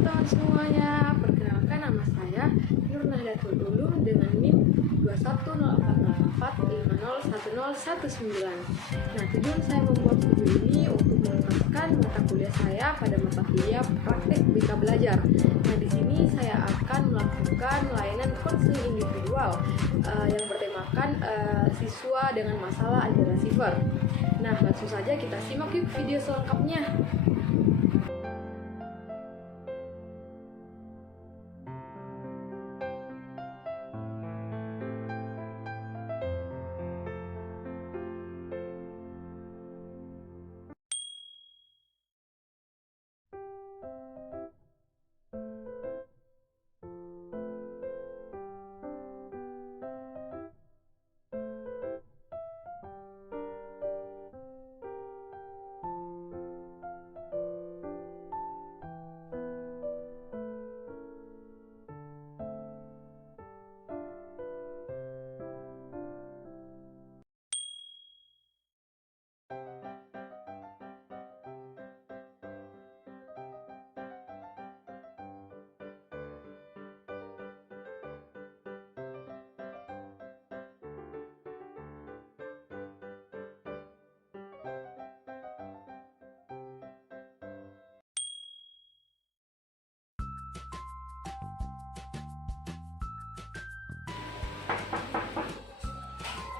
teman-teman semuanya, perkenalkan nama saya Nur Nahdlatul Ulum dengan NIM 21084501019. Nah, tujuan saya membuat video ini untuk mengungkapkan mata kuliah saya pada mata kuliah praktek BK Belajar. Nah, di sini saya akan melakukan layanan konseling individual yang bertemakan siswa dengan masalah aljabar sifar. Nah, langsung saja kita simak yuk video selengkapnya.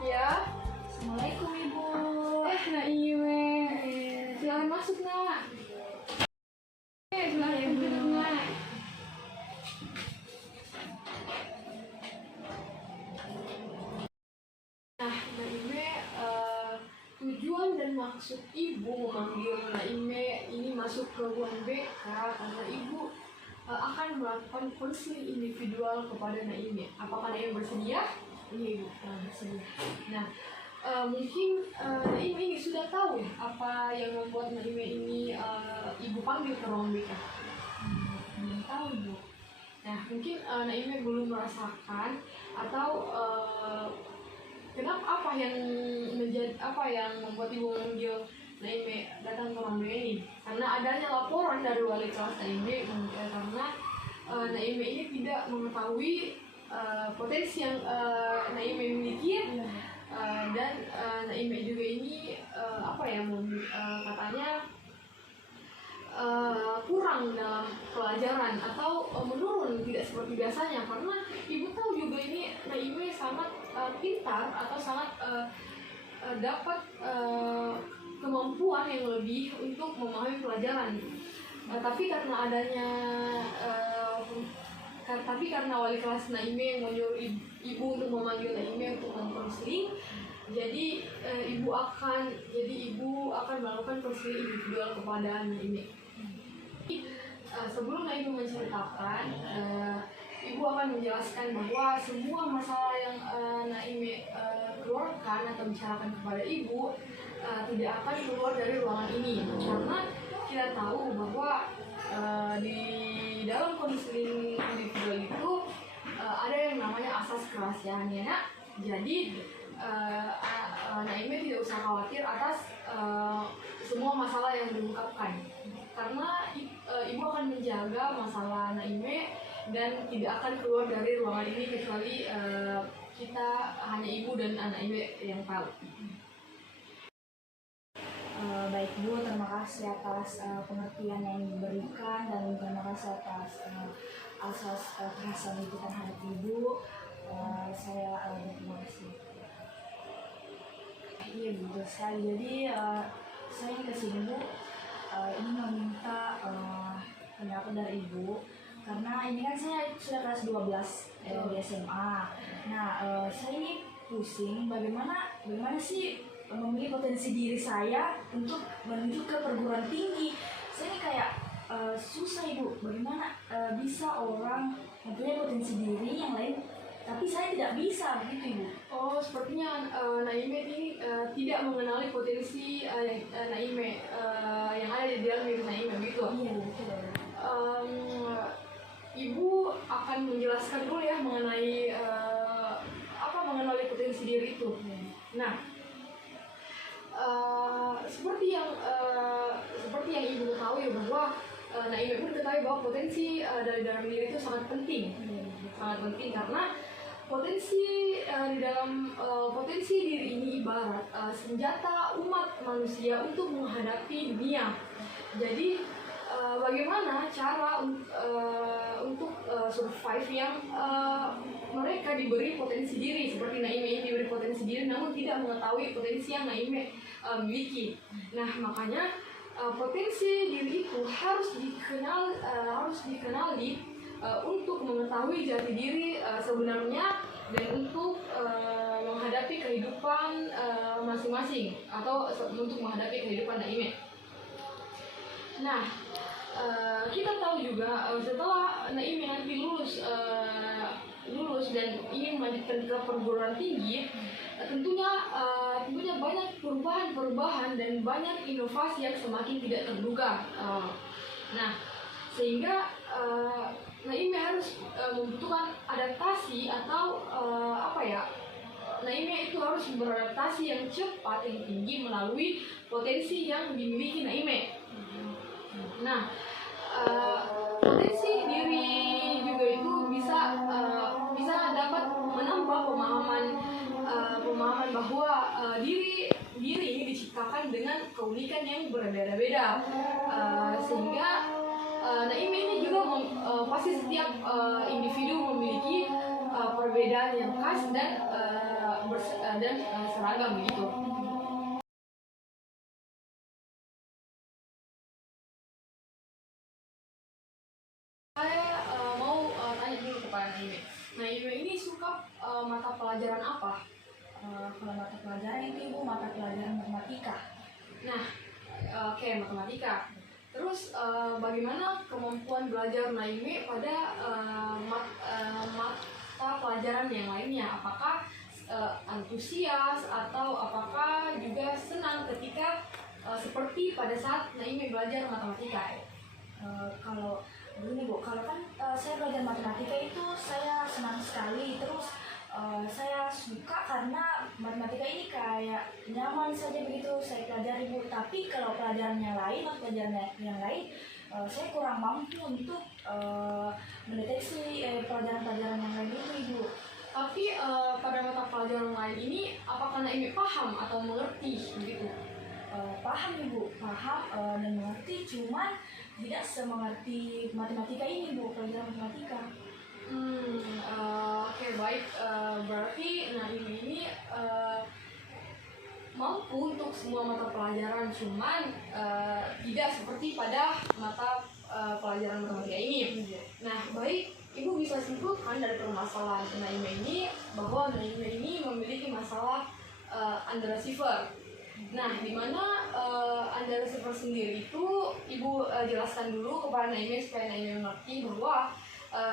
Ya, Assalamualaikum Ibu. Naime, silakan masuk nak. Silakan duduk nak. Nah, Naime, tujuan dan maksud Ibu memanggil Naime ini masuk ke ruang BK karena Ibu akan melakukan konseling individual kepada Naime. Apakah Naime bersedia? Iya Ibu, bersedia. Nah, mungkin Naime ini sudah tahu ya apa yang membuat Naime ini Ibu panggil ke ruang BK? Belum tahu Ibu. Nah, mungkin Naime belum merasakan atau kenapa apa yang membuat Ibu memanggil Naime datang ke ruang BK ini? Karena adanya laporan dari wali kelas Naime karena Naime ini tidak mengetahui potensi yang Naime miliki dan Naime juga ini katanya kurang dalam pelajaran atau menurun tidak seperti biasanya karena Ibu tahu juga ini Naime sangat pintar atau sangat dapat kemampuan yang lebih untuk memahami pelajaran. Tapi karena wali kelas Naime yang menyuruh Ibu untuk memanggil Naime untuk konseling, jadi Ibu akan melakukan konseling individual kepada Naime. Sebelum Naime menceritakan, Ibu akan menjelaskan bahwa semua masalah yang Naime keluarkan atau bicarakan kepada Ibu tidak akan keluar dari ruangan ini karena kita tahu bahwa di dalam konseling individual itu ada yang namanya asas kerahasiaannya nak. Jadi Naime tidak usah khawatir atas semua masalah yang diungkapkan karena Ibu akan menjaga masalah Naime dan tidak akan keluar dari ruangan ini kecuali kita hanya Ibu dan anak Naime yang tahu. Baik Bu, terima kasih atas pengertian yang diberikan dan terima kasih atas asas kerahasiaan Ibu terhadap Ibu. Saya terima kasih. Iya Bu, jadi saya kesini Bu ini meminta pendapat dari Ibu karena ini kan saya sudah kelas 12 di SMA. Nah, saya ini pusing bagaimana sih memilih potensi diri saya untuk menuju ke perguruan tinggi. Saya ini kayak susah Ibu, bagaimana bisa orang mempunyai potensi diri yang lain tapi saya tidak bisa, begitu Ibu. Oh, sepertinya Naime ini tidak mengenali potensi Naime yang ada di dalam diri Naime, begitu? Iya, betul. Ibu akan menjelaskan dulu ya mengenai mengenali potensi diri itu. Nah, seperti yang Ibu tahu ya bahwa Naime pun ketahui bahwa potensi dari dalam diri itu sangat penting, karena potensi di dalam potensi diri ini ibarat senjata umat manusia untuk menghadapi dunia. Jadi bagaimana cara untuk survive yang mereka diberi potensi diri, seperti Naime ini diberi potensi diri namun tidak mengetahui potensi yang Naime miliki. Nah, makanya potensi diri itu harus dikenali untuk mengetahui jati diri sebenarnya dan untuk menghadapi kehidupan masing-masing atau untuk menghadapi kehidupan Naime. Nah, kita tahu juga setelah Naime nanti lulus dan ingin melanjutkan ke perguruan tinggi, tentunya banyak perubahan dan banyak inovasi yang semakin tidak terduga. Nah, sehingga Naime harus membutuhkan adaptasi atau Naime itu harus beradaptasi yang cepat, yang tinggi melalui potensi yang dimiliki Naime. Nah, potensi diri juga itu bisa dapat menambah pemahaman bahwa diri ini diciptakan dengan keunikan yang berbeda-beda, sehingga Naime ini juga pasti setiap individu memiliki perbedaan yang khas dan seragam begitu. Saya mau tanya dulu kepada Naime. Naime ini suka mata pelajaran apa? Kalau mata pelajaran itu Ibu mata pelajaran matematika. Nah, oke, matematika. Terus bagaimana kemampuan belajar Naime pada mata pelajaran yang lainnya? Apakah antusias atau apakah juga senang ketika seperti pada saat Naime belajar matematika? Kalau begini Bu, kalau kan saya belajar matematika itu saya senang sekali, terus saya suka karena matematika ini kayak nyaman saja begitu saya pelajari Bu. Tapi kalau pelajaran yang lain saya kurang mampu untuk mendeteksi pelajaran-pelajaran yang lain itu Ibu. Tapi pada mata pelajaran lain ini apakah Naime paham atau mengerti begitu? Paham Ibu, paham dan mengerti, cuman tidak semengerti matematika ini Bu, pelajaran matematika. Oke, baik. Berarti Naime ini mampu untuk semua mata pelajaran, cuman tidak seperti pada mata pelajaran matematika ini. Nah, baik, Ibu bisa simpulkan dari permasalahan Naime ini bahwa Naime ini memiliki masalah underachiever. Nah, di mana underachiever sendiri itu Ibu jelaskan dulu kepada Naime supaya Naime mengerti bahwa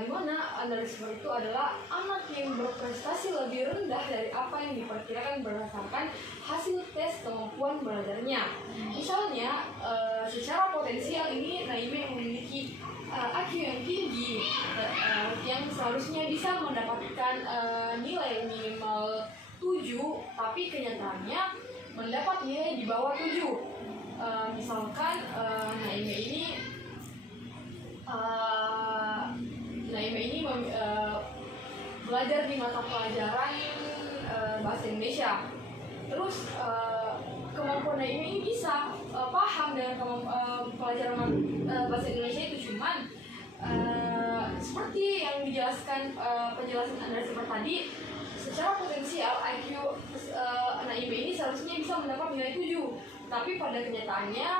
di mana underachiever itu adalah anak yang berprestasi lebih rendah dari apa yang diperkirakan berdasarkan hasil tes kemampuan belajarnya. Misalnya, secara potensial ini Naime memiliki IQ yang tinggi, yang seharusnya bisa mendapatkan nilai minimal 7, tapi kenyataannya mendapat nilai di bawah 7. Misalkan Naime ini belajar di mata pelajaran bahasa Indonesia. Terus kemampuan Naime ini bisa paham dengan pelajaran bahasa Indonesia itu, cuman seperti yang dijelaskan penjelasan Anda seperti tadi, secara potensial IQ Naime ini seharusnya bisa mendapat nilai 7, tapi pada kenyataannya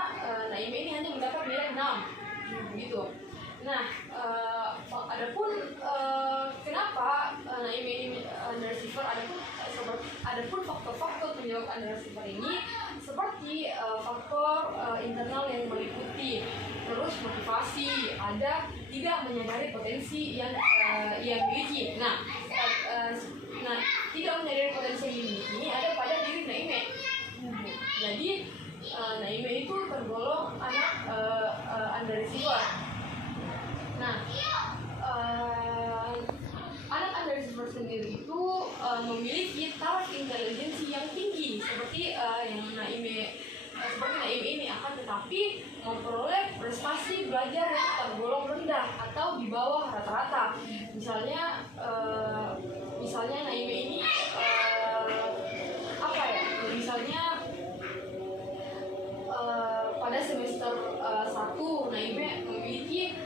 Naime ini hanya mendapat nilai 6 gitu. Nah, adapun kenapa Naime ini underachiever, adapun faktor-faktor penyebab underachiever ini seperti faktor internal yang meliputi terus motivasi, ada tidak menyadari potensi yang dimiliki. Nah, tidak menyadari potensi yang dimiliki ini ada pada diri Naime. Jadi Naime itu tergolong anak underachiever. Nah, anak underachiever sendiri itu memiliki taraf intelijensi yang tinggi seperti Naime ini, akan tetapi memperoleh prestasi belajar belajar yang tergolong rendah atau di bawah rata-rata. Misalnya Naime ini misalnya pada semester 1 Naime memiliki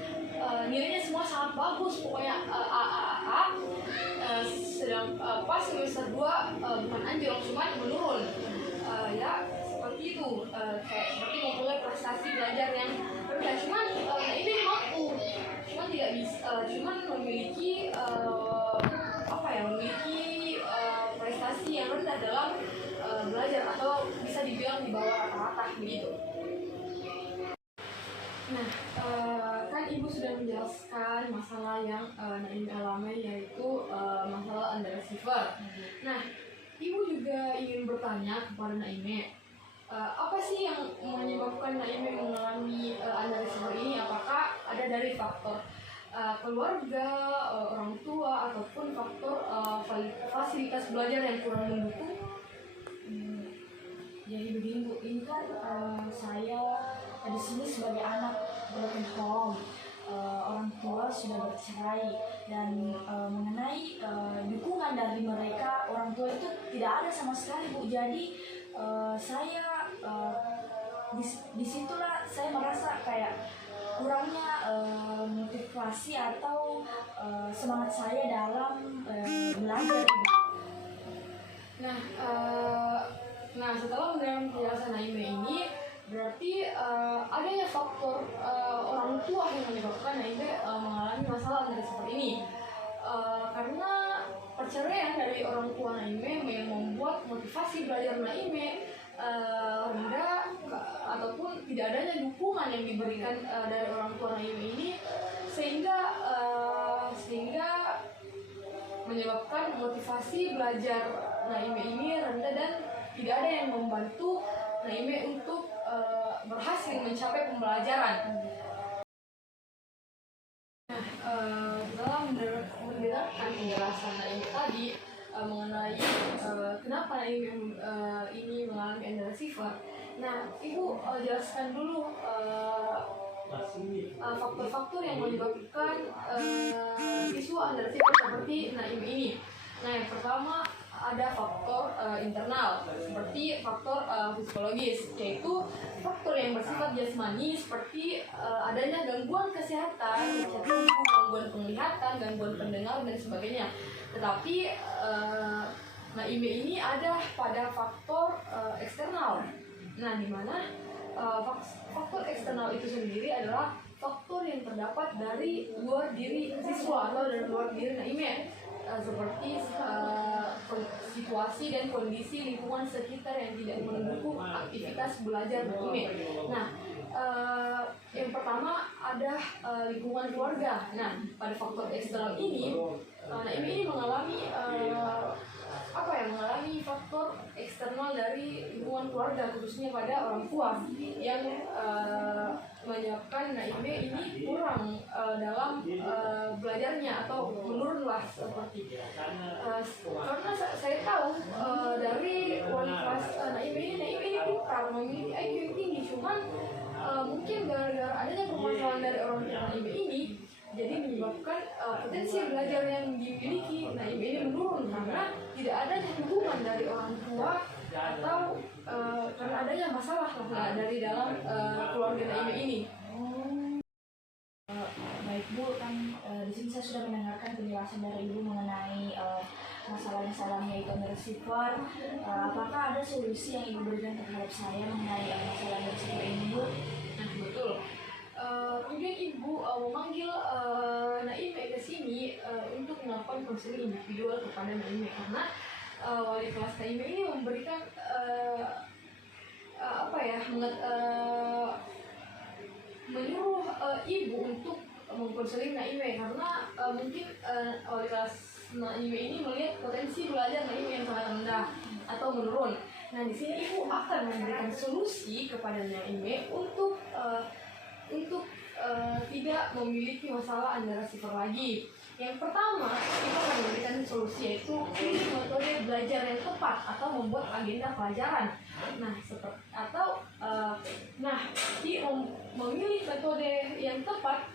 nilainya semua sangat bagus, pokoknya A. Sedang pas semester 2 bukan anjlok, cuma menurun. Ya seperti itu, kayak seperti mempunyai prestasi belajar yang rendah. Cuman Naime mampu, cuman tidak bisa, cuman memiliki prestasi yang rendah dalam belajar, atau bisa dibilang di bawah rata-rata begitu. Nah, kan Ibu sudah menjelaskan masalah yang Naime alami, yaitu masalah underachiever. Nah, Ibu juga ingin bertanya kepada Naime, apa sih yang menyebabkan Naime mengalami underachiever ini? Apakah ada dari faktor keluarga, orang tua, ataupun faktor fasilitas belajar yang kurang mendukung? Jadi begini Bu, ini kan saya di sini sebagai anak broken home, orang tua sudah bercerai, dan mengenai dukungan dari mereka, orang tua itu tidak ada sama sekali Bu. Jadi saya disitulah saya merasa kayak kurangnya motivasi atau semangat saya dalam belajar. Nah, setelah mendengar penjelasan Naime ini, berarti adanya faktor orang tua yang menyebabkan Naime mengalami masalah dari seperti ini. Karena perceraian dari orang tua Naime yang membuat motivasi belajar Naime rendah, ataupun tidak adanya dukungan yang diberikan dari orang tua Naime ini, sehingga menyebabkan motivasi belajar Naime ini rendah, dan tidak ada yang membantu Naime untuk berhasil mencapai pembelajaran. Setelah mendengarkan penjelasan Naime tadi mengenai kenapa Naime ini mengalami underachiever, nah Ibu jelaskan dulu faktor-faktor yang menyebabkan siswa underachiever seperti Naime ini. Nah, yang pertama ada faktor internal, seperti faktor psikologis, yaitu faktor yang bersifat jasmani, seperti adanya gangguan kesehatan, gangguan penglihatan, gangguan pendengaran, dan sebagainya. Tetapi Naime ini ada pada faktor eksternal. Nah, di mana faktor eksternal itu sendiri adalah faktor yang terdapat dari luar diri siswa atau dari luar diri Naime, seperti situasi dan kondisi lingkungan sekitar yang tidak mendukung aktivitas belajar Naime. Nah, yang pertama ada lingkungan keluarga. Nah, pada faktor eksternal ini, Naime ini mengalami mengalami faktor eksternal dari lingkungan keluarga, khususnya pada orang tua, yang menyebabkan Naime ini kurang dalam belajarnya, atau menurunlah seperti karena saya tahu dari kualitas Naime ini pintar, memiliki IQ yang tinggi, cuman mungkin gara-gara adanya permasalahan dari orang tua Naime ini, jadi menyebabkan potensi belajar yang dimiliki Naime ini menurun, karena tidak adanya dukungan dari orang tua, atau karena adanya masalah dari dalam keluarga Naime ini. Baik Bu, kan di sini saya sudah mendengarkan penjelasan dari Ibu mengenai masalah-masalahnya itu underachiever. Apakah ada solusi yang Ibu berikan terhadap saya mengenai masalah underachiever ini Bu? Nah, betul. Kemudian Ibu memanggil Naime ke sini untuk melakukan konseling individual kepada Naime, karena wali kelas Naime ini memberikan menyuruh Ibu untuk mengkonseling Naime, karena mungkin wali kelas Naime ini melihat potensi belajar Naime yang sangat rendah atau menurun. Nah, di sini Ibu akan memberikan solusi kepada Naime untuk tidak memiliki masalah underachiever lagi. Yang pertama, kita akan memberikan solusi, yaitu pilih metode belajar yang tepat atau membuat agenda pelajaran. Nah, Nah, memilih metode yang tepat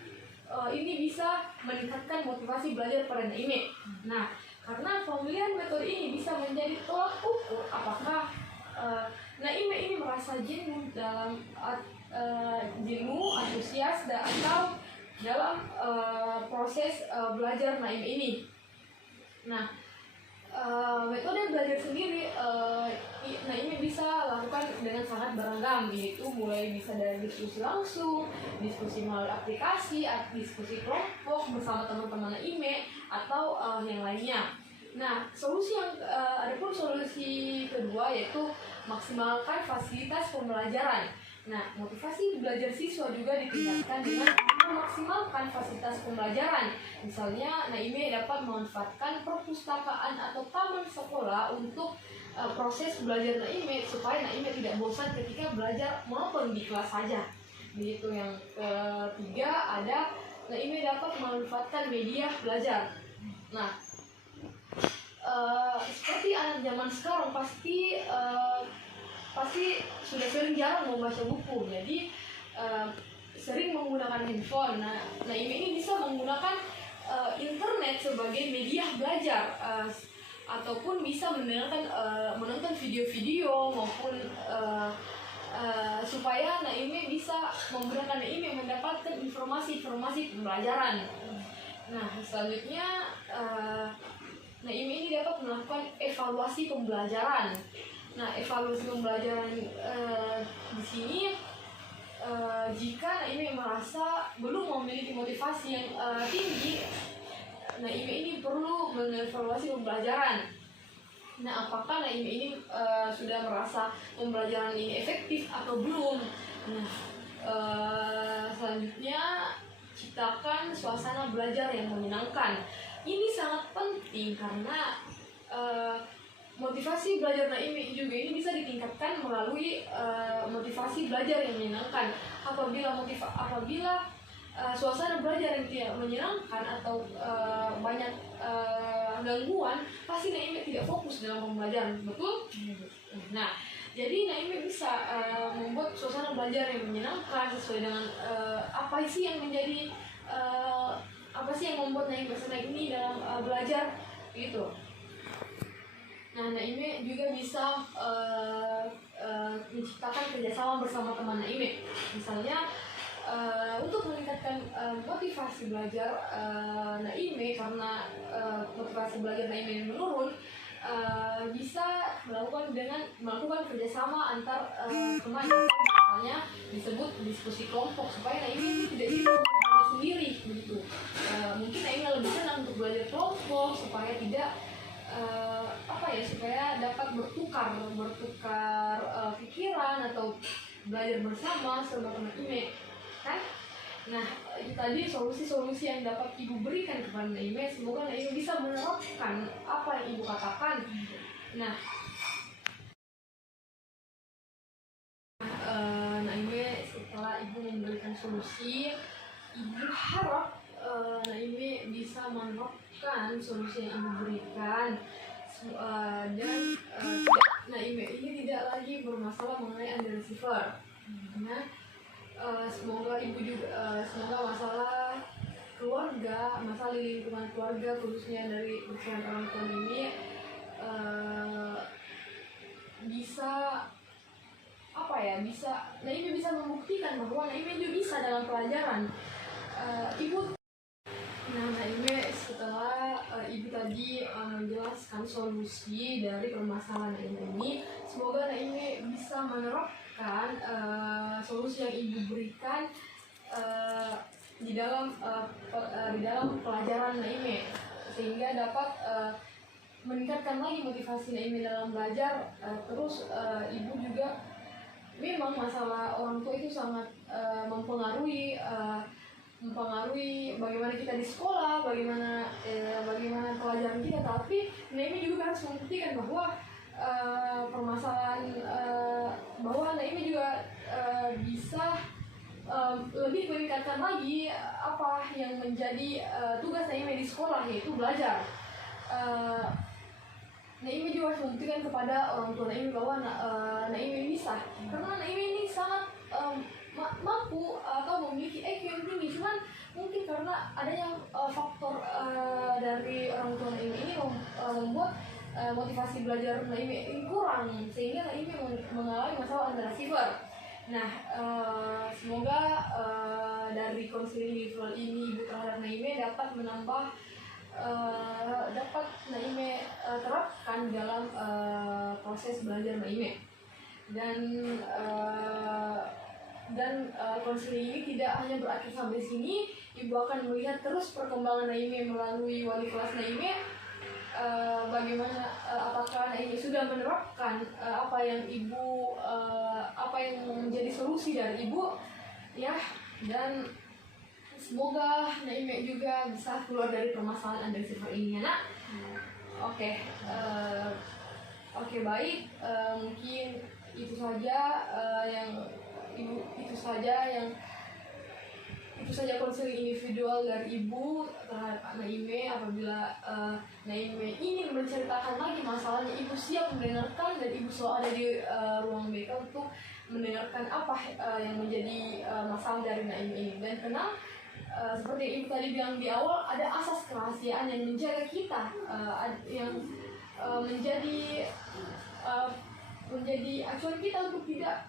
ini bisa meningkatkan motivasi belajar pada Naime. Nah, karena pemilihan metode ini bisa menjadi tolak ukur apakah Naime ini merasa jenuh antusias atau dalam proses belajar Naime ini. Nah, metode belajar sendiri Naime bisa lakukan dengan sangat beragam, yaitu mulai bisa dari diskusi langsung, diskusi melalui aplikasi, diskusi kelompok bersama teman-teman Naime atau yang lainnya. Nah, adapun solusi kedua yaitu maksimalkan fasilitas pembelajaran. Nah, motivasi belajar siswa juga ditingkatkan dengan memaksimalkan fasilitas pembelajaran. Misalnya, Naime dapat memanfaatkan perpustakaan atau taman sekolah untuk proses belajar Naime supaya Naime tidak bosan ketika belajar monoton di kelas saja. Begitu. Yang ketiga ada Naime dapat memanfaatkan media belajar. Nah, seperti anak zaman sekarang pasti sudah sering jarang membaca buku, jadi sering menggunakan handphone. Nah, Naime ini bisa menggunakan internet sebagai media belajar, ataupun bisa menonton video-video maupun supaya Naime bisa menggunakan Naime mendapatkan informasi pembelajaran. Nah, selanjutnya Naime ini dapat melakukan evaluasi pembelajaran. Nah, evaluasi pembelajaran di sini jika Naime merasa belum memiliki motivasi yang tinggi, Naime ini perlu mengevaluasi pembelajaran. Nah, apakah Naime ini sudah merasa pembelajaran ini efektif atau belum? Nah, selanjutnya ciptakan suasana belajar yang menyenangkan. Ini sangat penting karena motivasi belajar Naime juga ini bisa ditingkatkan melalui motivasi belajar yang menyenangkan. Apabila suasana belajar yang tidak menyenangkan atau banyak gangguan, pasti Naime tidak fokus dalam pembelajaran, betul? Nah, jadi Naime bisa membuat suasana belajar yang menyenangkan sesuai dengan apa sih yang membuat Naime senang ini dalam belajar gitu. Nah, Naime juga bisa menciptakan kerjasama bersama teman Naime. Misalnya untuk meningkatkan motivasi belajar Naime, karena motivasi belajar Naime menurun, bisa melakukan kerjasama antar teman, misalnya disebut diskusi kelompok, supaya Naime tidak belajar sendiri begitu. Mungkin Naime lebih senang untuk belajar kelompok supaya tidak supaya dapat bertukar pikiran atau belajar bersama teman Naime, kan? Nah, itu tadi solusi-solusi yang dapat Ibu berikan kepada Naime. Semoga Naime bisa menerapkan apa yang Ibu katakan. Nah, Naime setelah Ibu memberikan solusi, Ibu harap Naime bisa menerapkan solusi yang Ibu berikan, dan Naime ini tidak lagi bermasalah mengenai under receiver. Nah, semoga Ibu juga semoga masalah keluarga, masalah di lingkungan keluarga khususnya dari persoalan orang tua ini Naime bisa membuktikan bahwa Naime juga bisa dalam pelajaran. Naime setelah Ibu tadi menjelaskan solusi dari permasalahan Naime ini, semoga Naime bisa menerapkan solusi yang Ibu berikan di dalam pelajaran Naime, sehingga dapat meningkatkan lagi motivasi Naime dalam belajar. Terus Ibu juga, memang masalah orang tua itu sangat mempengaruhi bagaimana kita di sekolah, bagaimana pelajaran kita. Tapi Naime juga harus membuktikan bahwa bahwa Naime juga bisa lebih meningkatkan lagi apa yang menjadi tugas Naime di sekolah, yaitu belajar. Naime juga harus membuktikan kepada orang tua Naime bahwa Naime bisa, karena Naime ini sangat mampu atau memiliki IQ yang tinggi. Cuman mungkin karena adanya faktor dari orang tua Naime ini membuat motivasi belajar Naime ini kurang, sehingga Naime mengalami masalah antara sifat. Nah, semoga dari konseling individual ini ibu terhadap Naime dapat menambah dapat Naime terapkan dalam proses belajar Naime. Dan konseling ini tidak hanya berakhir sampai sini. Ibu akan melihat terus perkembangan Naime melalui wali kelas Naime. Bagaimana apakah Naime sudah menerapkan apa yang menjadi solusi dari ibu, ya. Dan semoga Naime juga bisa keluar dari permasalahan under silver ini, ya nak. Oke, baik. Mungkin itu saja konseling individual dari ibu terhadap Naime. Apabila Naime ingin menceritakan lagi masalahnya, ibu siap mendengarkan, dan ibu selalu ada di ruang BK untuk mendengarkan apa yang menjadi masalah dari Naime ini. Dan tenang, seperti yang ibu tadi bilang di awal, ada asas kerahasiaan yang menjaga kita, yang menjadi acuan kita untuk tidak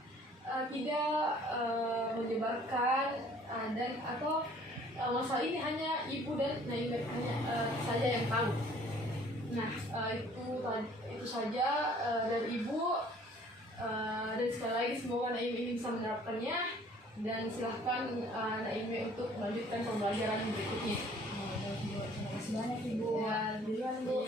menyebarkan dan atau masalah ini hanya ibu dan Naime saja yang tahu. Nah, itu saja dari ibu. Dan sekali lagi semoga Naime ini bisa menerapkannya, dan silahkan Naime untuk melanjutkan pembelajaran berikutnya. Terima kasih banyak ibu. Ya, duluan bu.